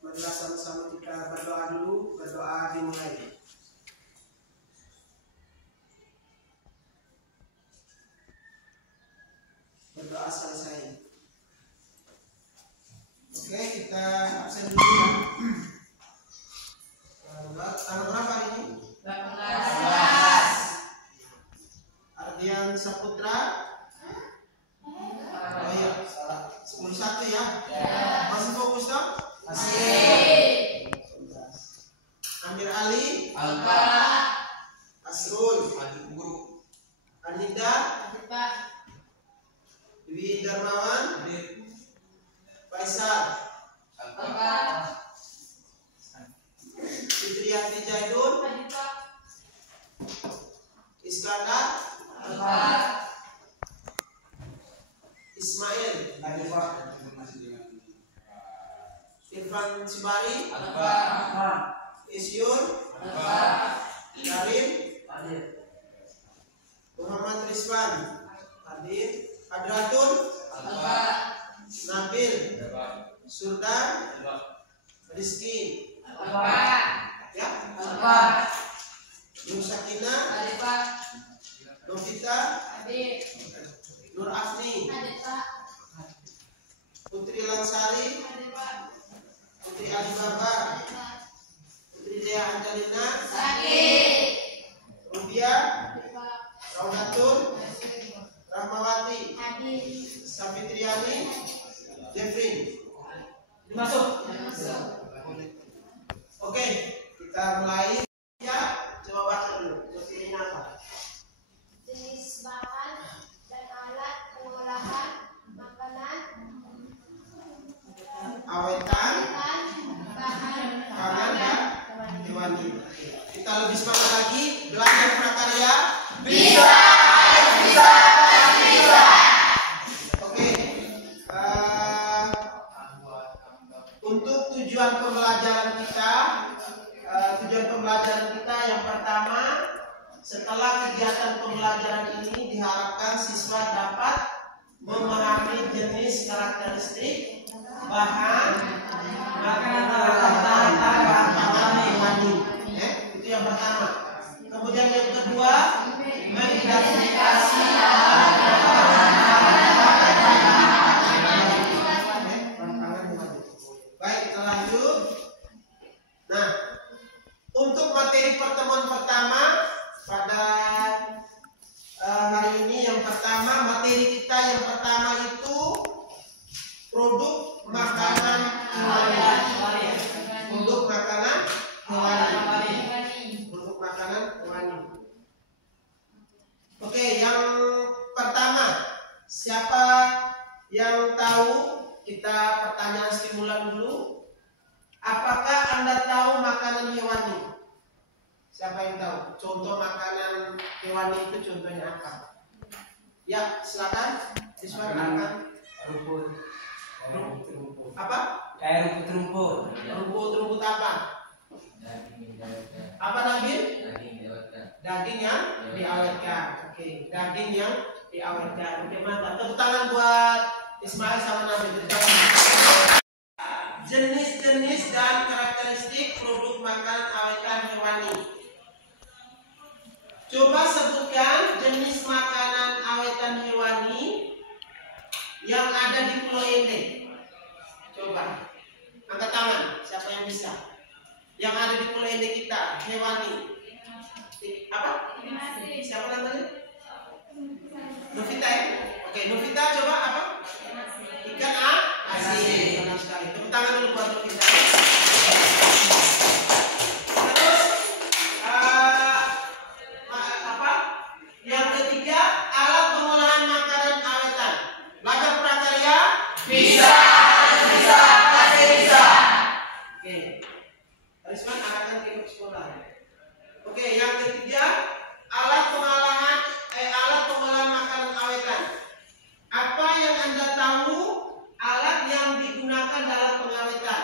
Marilah sama-sama kita berdoa dulu. Berdoa dimulai. Berdoa selesai. Oke, kita absen dulu ya. Tanggal berapa ini? 18. Ardian Saputra. Oh iya, salah. 11 ya. Masih fokus dong? Masih. Amir Ali. Alfa. Asrul. Guru. Anida. Dwi Darmawan. Faisal. Alfa. Fitriati Jaidun. Iskandar. Alfa. Ismail. Alfa. Irfan Sibari. Alfa. Isyur. Alfa. Karim. Hadir. Muhammad Rizwan. Hadir. Adratun. Alfa. Nabil. Surdan. Rizky. Alfa. Ya. Alfa. Nur Sakina. Alfa. Novita. Hadir. Nur Afni. Hadir, Pak. Putri Lansari. Hadir, Pak. Putri Alibaba. Putri Dea Angelina. Hadir. Rubia. Raudatul. Rahmawati. Hadir. Safitriani. Jeffrey. Masuk. Oke, kita mulai. Ya, coba baca dulu. Ini apa? Jenis bahan dan alat pengolahan makanan, Awetan, bahan pangan dan hewani. Kita lebih semangat lagi belajar prakarya. bisa, bisa, bisa. Oke. Untuk tujuan pembelajaran kita yang pertama, setelah kegiatan pembelajaran ini diharapkan siswa dapat memahami jenis karakteristik bahan makanan hewani. Itu yang pertama. Kemudian yang kedua, mengidentifikasi baik, kita lanjut. Nah, untuk materi pertemuan pertama pada hari ini, yang pertama materi kita yang pertama itu produk makanan hewani. Produk makanan hewani. Produk makanan hewani. Oke, yang pertama, siapa yang tahu? Kita pertanyaan stimulan dulu. Apakah Anda tahu makanan hewani? Siapa yang tahu? Contoh makanan hewani itu contohnya apa? Ya, silakan. Siswa akan. Rumput. Apa? Kayak rumput-rumput. Rumput apa? Apa Nabil? Daging yang diawetkan. Oke, daging yang diawetkan. Oke, mantap. Tepuk tangan buat Ismail sama Nabil. Jenis-jenis dan karakteristik produk makanan awetan hewani. Coba sebutkan jenis makanan awetan hewani yang ada di Pulau Ende. Coba angkat tangan, siapa yang bisa? Yang ada di Pulau Ende kita, hewani. Apa? Siapa namanya? Novita ya? Oke, Novita coba apa? Ikan asin. Senang sekali. Tepuk tangan dulu buat Novita. Terus apa? Yang ketiga, alat pengolahan makanan awetan. Belajar prakarya? Bisa. Oke. Risman akan ikut sekolah. Oke, yang ketiga, alat pengolahan makanan awetan. Apa yang Anda tahu alat yang digunakan dalam pengawetan?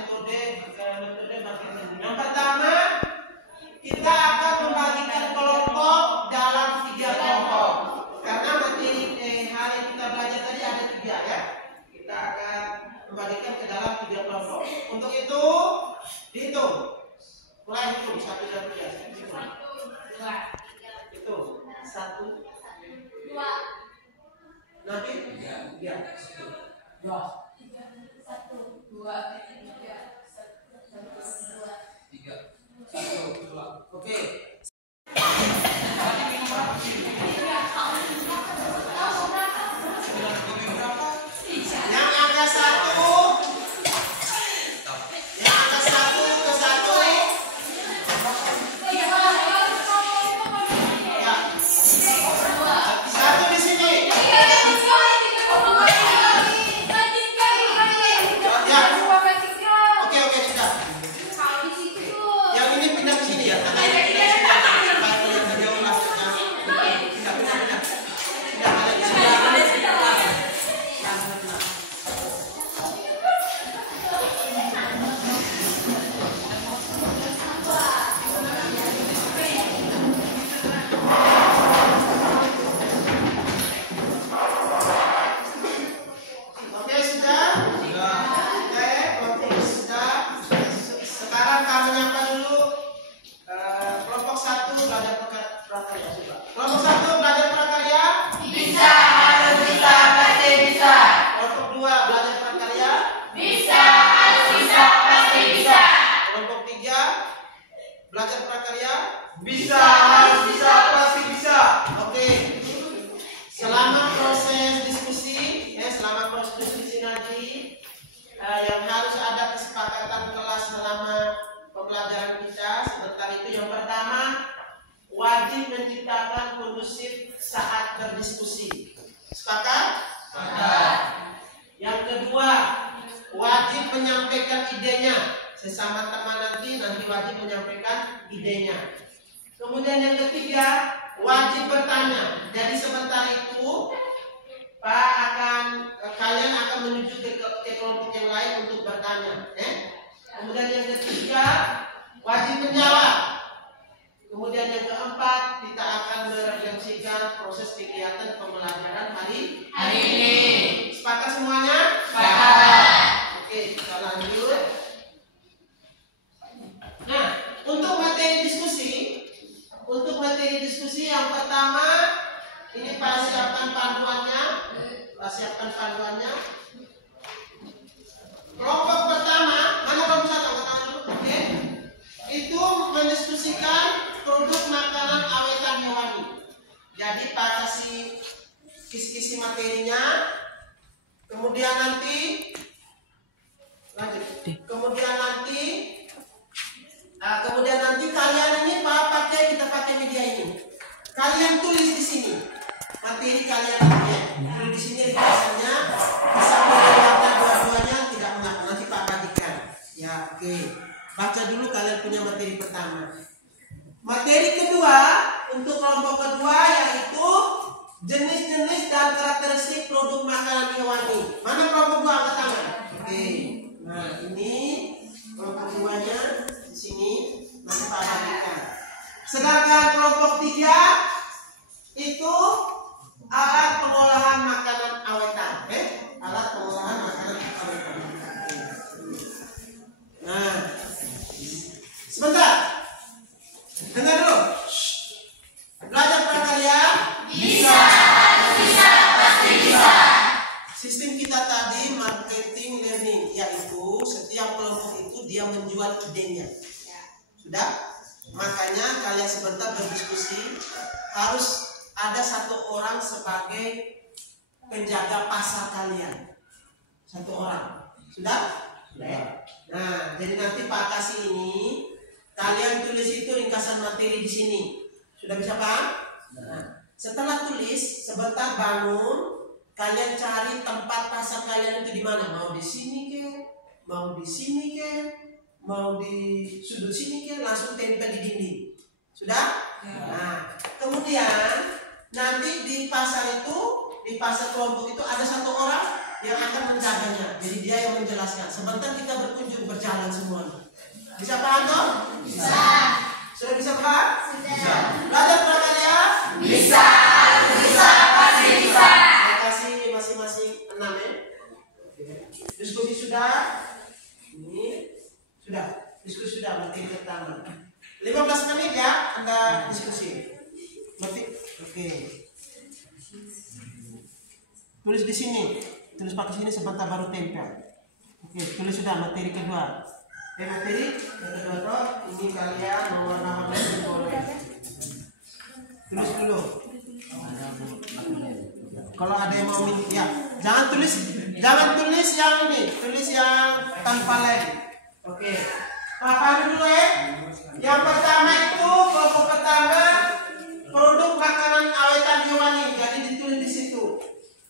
metode bagian ini. Yang pertama, kita akan membagikan kelompok dalam 3 kelompok. Karena materi hari kita belajar tadi ada 3 ya. Kita akan membagikan ke dalam 3 kelompok. Untuk itu dihitung. Mulai hitung 1 dan 3. Hitung 1, 2, nanti 3. 1, 2, 3. Oke. Yang angka 1 ke 1. Ya. 1 di sini. Ya. Oke, sudah. Yang ini pindah ke sini ya. Tengah ini pindah ke sini. Supaya kalian terjauh lah. Pindah. Pindah kalian ke sini. Oke, sudah? Oke, kelompok sudah. Sekarang kami nyapa dulu kelompok 1 belajar prakarya. Coba. Kelompok 1 belajar prakarya. Bisa, harus bisa, pasti bisa. Kelompok 2 belajar prakarya. Bisa, harus bisa, pasti bisa. Kelompok 3 belajar prakarya. Bisa, harus bisa, pasti bisa. Oke. Selama proses diskusi, selama proses diskusi nanti yang harus ada kesepakatan kelas selama pembelajaran kita sebentar itu yang pertama wajib menciptakan kondusif saat berdiskusi. Sepakat? Sepakat. Yang kedua wajib menyampaikan idenya sesama teman nanti wajib menyampaikan idenya. Kemudian yang ketiga wajib bertanya. Jadi sebentar itu kalian akan menuju ke kelompok yang lain untuk bertanya. Kemudian yang ketiga wajib menjawab. Kemudian yang keempat kita akan merefleksikan proses kegiatan pembelajaran hari ini. Sepakat semuanya? Sepakat. Oke, kita lanjut. Nah, untuk materi diskusi yang pertama ini Pak siapkan panduannya. Kelompok pertama, mana kelompok 1? Angkat tangan dulu. Oke. Itu mendiskusikan produk makanan awetan hewani. Jadi Pak kasih kisi-kisi materinya. Kemudian nanti lanjut. Kemudian nanti kalian ini kita pakai media ini. Kalian tulis di sini materi kalian ini. Tulis di sini ringkasannya. Bisa melihat dua-duanya tidak mengapa. Nanti Pak bagikan. Ya, oke. Baca dulu kalian punya materi pertama. Materi kedua untuk kelompok kedua yaitu jenis-jenis dan karakteristik produk makanan hewani. Mana kelompok 2 angkat tangan? Oke. Nah, ini kelompok 2-nya di sini nanti Pak bagikan. Sedangkan kelompok 3 itu alat pengolahan makanan awetan. Alat pengolahan makanan awetan. Nah, sebentar. Dengar dulu. Belajar prakarya. Bisa, harus bisa, pasti bisa. Sistem kita tadi marketing learning, yaitu setiap kelompok itu dia menjual idenya. Sudah? Makanya kalian sebentar berdiskusi harus ada satu orang sebagai penjaga pasar kalian. Satu orang. Sudah? Nah, jadi nanti Pak kasih ini kalian tulis itu ringkasan materi di sini. Sudah bisa paham? Nah, setelah tulis sebentar bangun, kalian cari tempat pasar kalian itu di mana? Mau di sini ke? Mau di sini ke? Mau di sudut sini ke? Langsung tempel di dinding. Sudah? Ya. Nah, kemudian nanti di pasar itu, di pasar kelompok itu ada satu orang yang akan menjaganya. Jadi dia yang menjelaskan. Sebentar kita berkunjung berjalan semua. Bisa paham toh? Bisa. Sudah bisa paham? Bisa. Belajar pelajar ya? Bisa. Bisa. Pasti bisa. Saya kasih masing-masing 6 ya. Diskusi sudah. Ini sudah. Diskusi sudah. Berarti pertama 15 menit ya Anda diskusi. Berarti oke. Tulis di sini. Tulis pakai sini sebentar baru tempel. Oke, tulis sudah materi kedua. Materi yang kedua toh ini kalian mau warna boleh. Tulis dulu. Kalau ada yang mau minum ya, jangan tulis yang ini, tulis yang tanpa lem. Oke. Paham dulu ya. Yang pertama itu kelompok pertama produk makanan awetan hewani. Jadi ditulis di situ.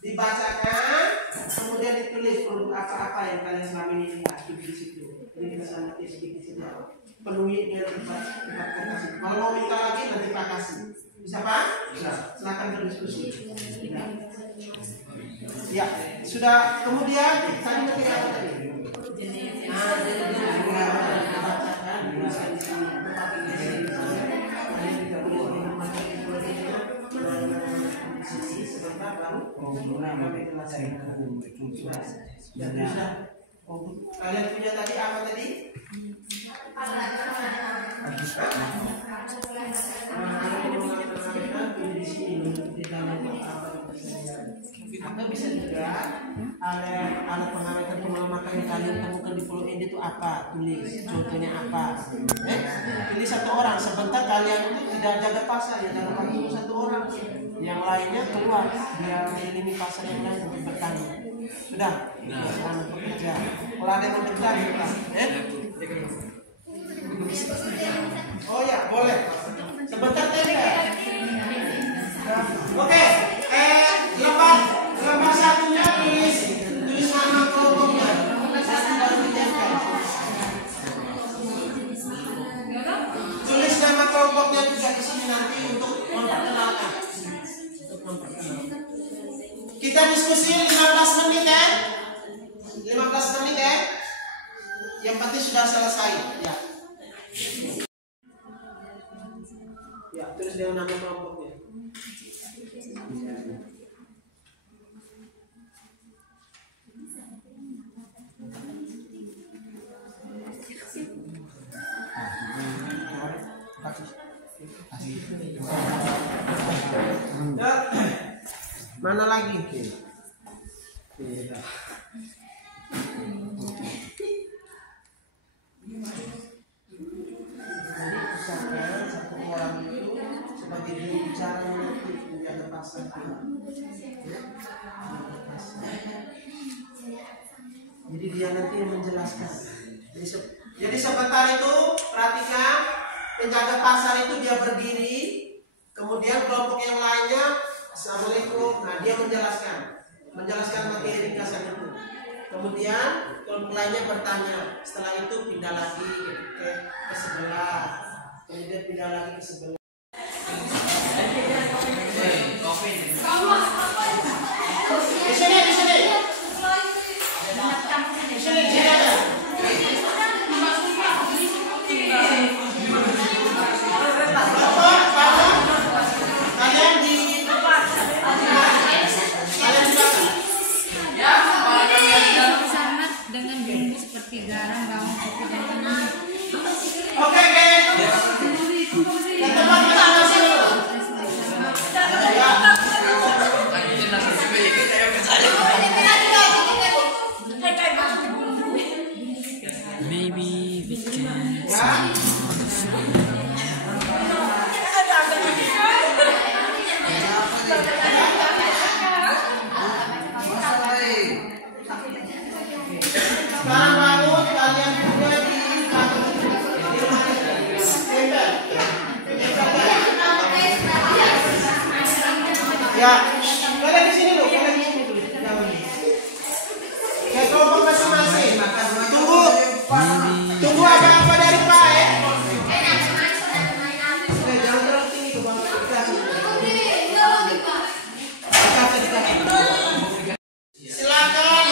Dibacakan, kemudian ditulis produk apa-apa yang kalian selama ini lihat di situ. Ini kita sama sedikit saja. Penuhi dia tempat kasih. Kalau mau minta lagi nanti Pak kasih. Bisa Pak? Bisa. Silakan berdiskusi. Ya, sudah. Kemudian tadi materi apa tadi? Nah, jadi dibacakan, dibacakan di sini. Sebentar baru kami kalian punya tadi apa tadi? Atau bisa juga alat pengawetan pengemakan yang kalian temukan di Pulau Ende itu apa? Tulis contohnya apa? Pilih satu orang. Sebentar kalian itu tidak jaga pasar ya, dalam waktu satu orang. Yang lainnya keluar biar mengelilingi pasar yang lain untuk bertanya. Sudah? Selamat bekerja. Kalau ada yang mau bertanya, oh ya, boleh. Sebentar tenda. Oke. Lembar satunya tulis nama kelompoknya. Tulis nama kelompoknya juga di sini nanti untuk memperkenalkan. Kita diskusi 15 menit ya. 15 menit ya. Yang penting sudah selesai ya. Ya, tulis nama kelompoknya. Mana lagi? Jadi dia nanti yang menjelaskan. Jadi sebentar itu perhatikan, penjaga pasar itu dia berdiri, kemudian kelompok yang lainnya Assalamualaikum. Nah dia menjelaskan materi ringkasan itu. Kemudian kelompok lainnya bertanya. Setelah itu pindah lagi ke sebelah. Kemudian pindah lagi ke sebelah. Di sini. Di sini ada. Kalian di dengan bumbu seperti garam, bawang putih dan kunyit. Oke, guys. Ke tempat kita masuk. Maybe we can. Sekarang bangun, kalian juga di ya, kalian di sini dulu, ya kelompok masing-masing. Tunggu apa dari Pak ya. Jangan terlalu tinggi ke bawah. Silakan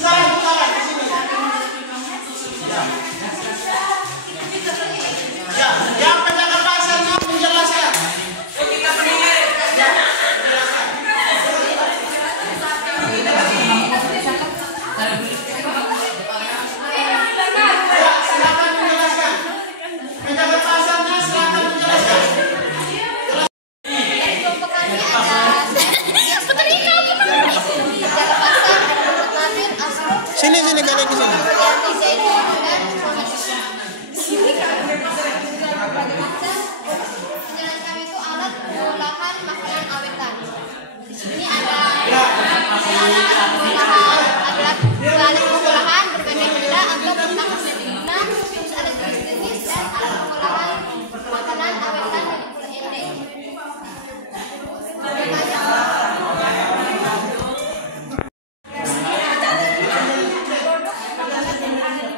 Sekarang di sini. Ya, yang penjaga pasarnya menjelaskan. Kita mendengar. Ya, silakan menjelaskan. Penjaga pasarnya silakan menjelaskan. Kelompok kami ada penjaga pasar, Nabil, Asro, Sini kalian ke sini. Yanti, Zainul, dan Muhammad Islam. Penjelasan kami itu alat pengolahan makanan awetan. Di sini ada alat pengolahan berbagai benda atau benang sederhana, terus ada jenis-jenis dan alat pengolahan makanan awetan dari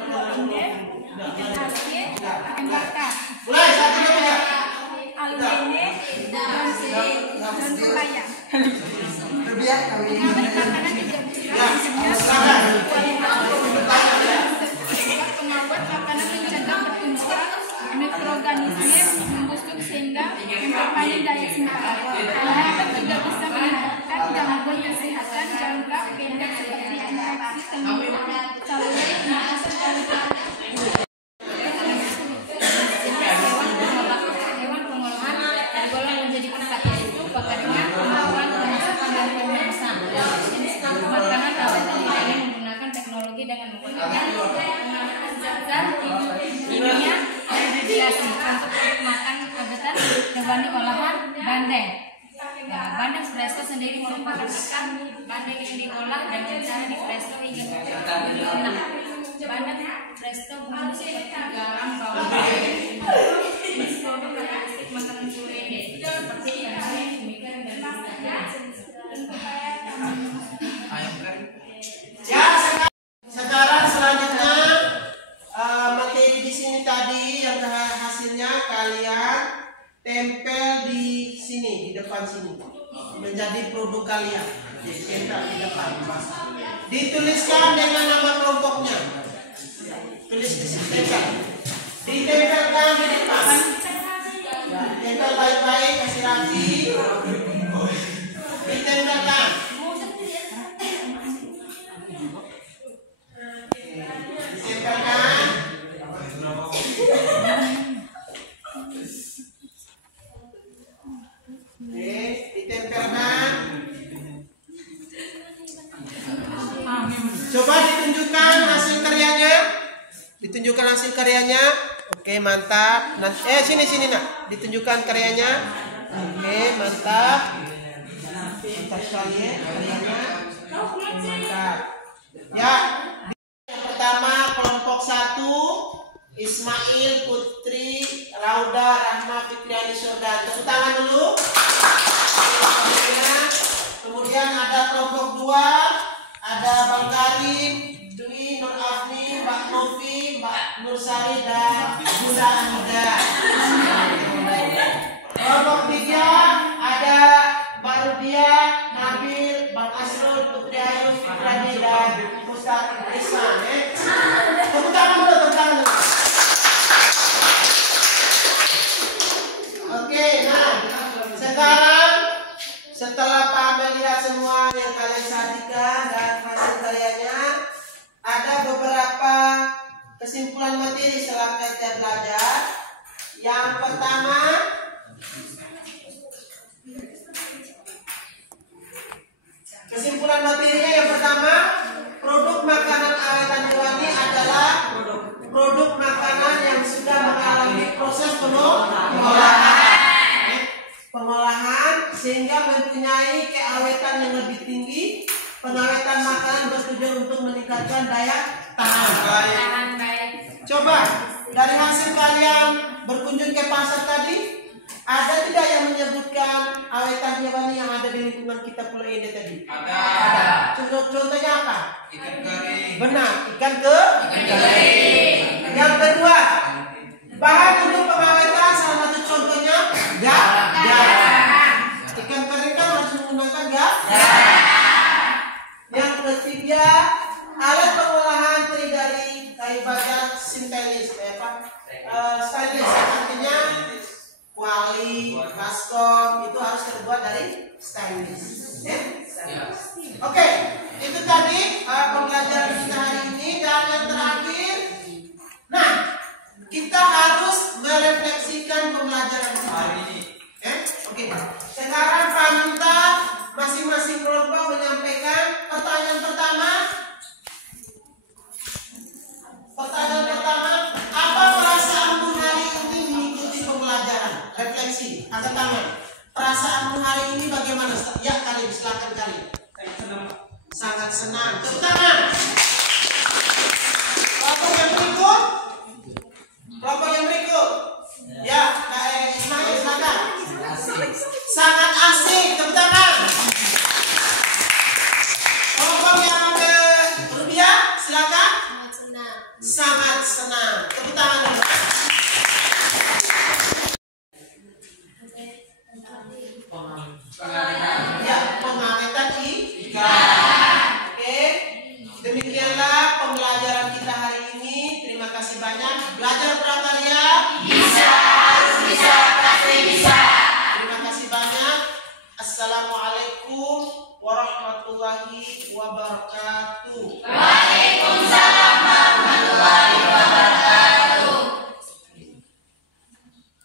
Pulau Ende. Mulai satu dua tiga. Algene dan pepaya. Pengawet makanan mencegah pertumbuhan mikroorganisme membusuk sehingga memperpanjang daya simpan. Hal juga bisa meningkatkan gangguan kesehatan jangka pendek seperti infeksi tenggorokan, saluran pernafasan dan hewan pengolahan tergolong menjadi empat, yaitu peternak, pengolahan, pemasakan dan pemeriksaan. Jenis makanan dapat dipilih menggunakan teknologi dengan menggunakan zat kimia dan radiasi untuk makan awetan hewani olahan bandeng. Bandeng presto sendiri merupakan ikan bandeng yang diolah dengan cara di presto hingga lunak. Bandeng presto bumbu seperti garam, bawang, jenis produk karakteristik makanan Pulau Ende seperti kacang, demikian dan Ya, sekarang selanjutnya materi di sini tadi yang hasilnya kalian tempel di sini, di depan sini, menjadi produk kalian. Jadi tempel di depan. Dituliskan dengan nama kelompoknya. Tulis di sini tempel. Ditempelkan di depan. Ya, tempel baik-baik, kasih rapi. Ditempelkan. Ditempelkan. Oke, ditempelkan. Coba ditunjukkan hasil karyanya. Ditunjukkan hasil karyanya. Oke, mantap. Sini nak. Ditunjukkan karyanya. Oke, mantap. Mantap sekali ya karyanya. Mantap. Ya. Yang pertama kelompok 1 Ismail Putri Rauda Rahma Fitriani Surga. Tepuk tangan dulu. Kemudian ada kelompok 2 ada Bang Karim, Dwi, Nur Afni, Mbak Novi, Mbak Nursari dan Bunda Anida. Kelompok 3 ada Mbak Rudia, Nabil, Bang Asrul, Putri Ayu, Fitrani dan Ustaz Isman. Tepuk tangan dulu, tepuk tangan dulu. Oke, nah sekarang setelah Pak melihat semua yang kalian sajikan dan hasil karyanya, ada beberapa kesimpulan materi setelah kita belajar. Yang pertama, kesimpulan materinya yang pertama, produk makanan awetan hewani adalah produk makanan yang sudah mengalami proses pengolahan sehingga mempunyai keawetan yang lebih tinggi. Pengawetan makanan bertujuan untuk meningkatkan daya tahan. Coba dari hasil kalian berkunjung ke pasar tadi, ada tidak yang menyebutkan awetan hewani yang ada di lingkungan kita Pulau Ende tadi? Ada. Contohnya apa? Ikan kering. Benar, ikan kering. Yang kedua, bahan untuk pengawetan salah satu contohnya garam. Ikan kering kan harus menggunakan garam. Yang ketiga, alat ini bagaimana? Ya, kalian silakan kalian. Sangat senang. Tepuk tangan. Kelompok yang berikut. Kelompok yang berikut. Ya, Kak Ismail silakan. Sangat asik. Tepuk tangan. Kelompok yang Rubiah silakan. Sangat senang. Sangat senang. Tepuk tangan dulu. Ya, pengawetan ikan. Oke, demikianlah pembelajaran kita hari ini. Terima kasih banyak. Belajar prakarya. Bisa, pasti bisa. Terima kasih banyak. Assalamualaikum warahmatullahi wabarakatuh. Waalaikumsalam warahmatullahi wabarakatuh.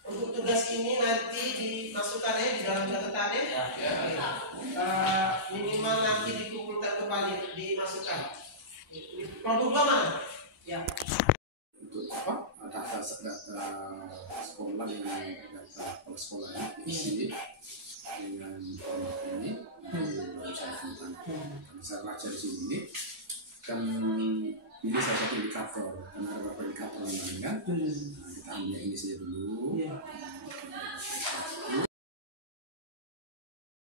Untuk tugas ini nanti dimasukkan ya di dalam catatan ya. Minimal nanti dikumpulkan kembali, dimasukkan. Produk mana? Ya. Untuk apa? Data sekolah dengan data kepala sekolah ya, isi dengan produk ini baru saya tentang karena saya baca di sini kan ini salah satu indikator karena ada beberapa indikator yang kan kita ambil ini saja dulu.